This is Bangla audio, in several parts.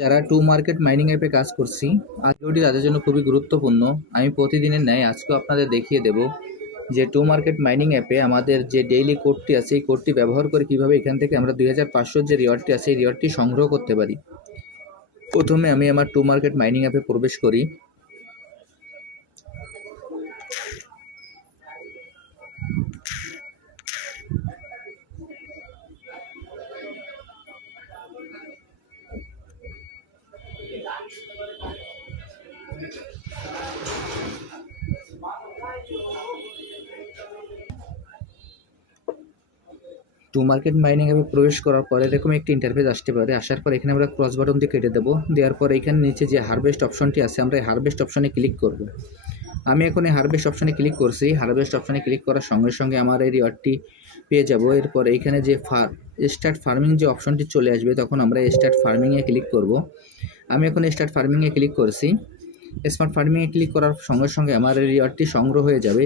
যারা টু মার্কেট মাইনিং অ্যাপে কাজ করছি, ভিডিওটি তাদের জন্য খুবই গুরুত্বপূর্ণ। আমি প্রতিদিনের ন্যায় আজকেও আপনাদের দেখিয়ে দেব যে টু মার্কেট মাইনিং অ্যাপে আমাদের যে ডেইলি কোডটি আছে এই কোডটি ব্যবহার করে কিভাবে এখান থেকে আমরা 2500 যে রিওয়ার্ডটি আছে এই রিওয়ার্ডটি সংগ্রহ করতে পারি। প্রথমে আমি আমার টু মার্কেট মাইনিং অ্যাপে প্রবেশ করি। টু মার্কেট মাইনিং অ্যাপে প্রবেশ করার পর এরকম একটি ইন্টারফেস আসতে পারে। আসার পর এখানে আমরা ক্রস বাটন দিয়ে কেটে দেবো। দেওয়ার পর এখানে নিচে যে হারভেস্ট অপশনটি আছে আমরা এই হারভেস্ট অপশনে ক্লিক করব। আমি এখন এই হারভেস্ট অপশনে ক্লিক করছি। হারভেস্ট অপশনে ক্লিক করার সঙ্গে সঙ্গে আমার এই রিওয়ার্ডটি পেয়ে যাব। এরপর এইখানে যে স্টার্ট ফার্মিং যে অপশনটি চলে আসবে তখন আমরা স্টার্ট ফার্মিংয়ে ক্লিক করব। আমি এখন স্টার্ট ফার্মিংয়ে ক্লিক করছি। স্মার্ট ফার্মিংয়ে ক্লিক করার সঙ্গে সঙ্গে আমার এই রিওয়ার্ডটি সংগ্রহ হয়ে যাবে।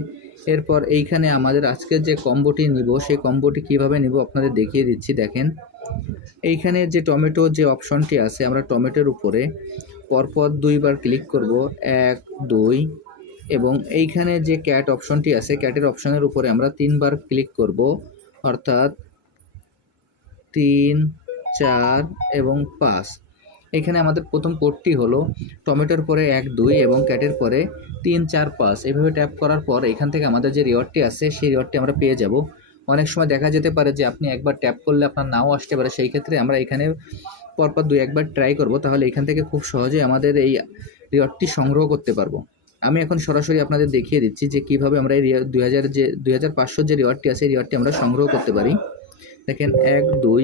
এরপর এইখানে আমাদের আজকের যে কম্বোটি নিব সেই কম্বোটি কিভাবে নিব আপনাদের দেখিয়ে দিচ্ছি। দেখেন এইখানে যে টমেটো যে অপশনটি আছে আমরা টমেটোর উপরে পরপর 2 বার ক্লিক করব, 1 2, এবং এইখানে যে ক্যাট অপশনটি আছে ক্যাটের অপশনের উপরে আমরা 3 বার ক্লিক করব, অর্থাৎ 3 4 এবং 5। এখানে আমাদের প্রথম কোডটি হলো টমেটোর পরে 1 2 এবং ক্যাটের পরে 3 4 5। এইভাবে ট্যাপ করার পর এখান থেকে আমাদের যে রিওয়ার্ডটি আছে সেই রিওয়ার্ডটি আমরা পেয়ে যাব। অনেক সময় দেখা যেতে পারে যে আপনি একবার ট্যাপ করলে আপনার নাও আসতে পারে, সেই ক্ষেত্রে আমরা এখানে পরপর 2-1 বার ট্রাই করব, তাহলে এখান থেকে খুব সহজে আমাদের এই রিওয়ার্ডটি সংগ্রহ করতে পারবো। আমি এখন সরাসরি আপনাদের দেখিয়ে দিচ্ছি যে কীভাবে আমরা এই 2500 যে রিওয়ার্ডটি আছে এই রিওয়ার্ডটি আমরা সংগ্রহ করতে পারি। দেখেন 1 2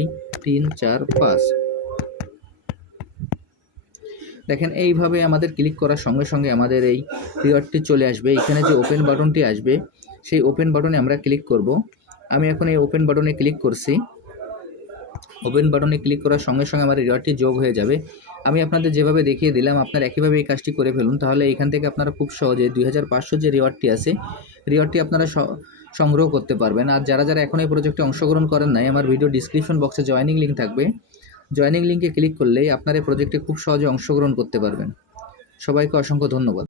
3 4 5। দেখেন এইভাবে আমাদের ক্লিক করার সঙ্গে সঙ্গে আমাদের এই রিওয়ার্ডটি চলে আসবে। এখানে যে ওপেন বাটনটি আসবে সেই ওপেন বাটনে আমরা ক্লিক করব। আমি এখন এই ওপেন বাটনে ক্লিক করছি। ওপেন বাটনে ক্লিক করার সঙ্গে সঙ্গে আমার রিওয়ার্ডটি যোগ হয়ে যাবে। আমি আপনাদের যেভাবে দেখিয়ে দিলাম আপনারা একইভাবে এই কাজটি করে ফেলুন, তাহলে এখান থেকে আপনারা খুব সহজে 2500 যে রিওয়ার্ডটি আছে রিওয়ার্ডটি আপনারা সংগ্রহ করতে পারবেন। আর যারা যারা এখন এই প্রজেক্টে অংশগ্রহণ করেন নাই, আমার ভিডিও ডিসক্রিপশন বক্সে জয়েনিং লিঙ্ক থাকবে। জয়েনিং লিঙ্কে ক্লিক করলেই আপনারা এই প্রজেক্টে খুব সহজে অংশগ্রহণ করতে পারবেন। সবাইকে অসংখ্য ধন্যবাদ।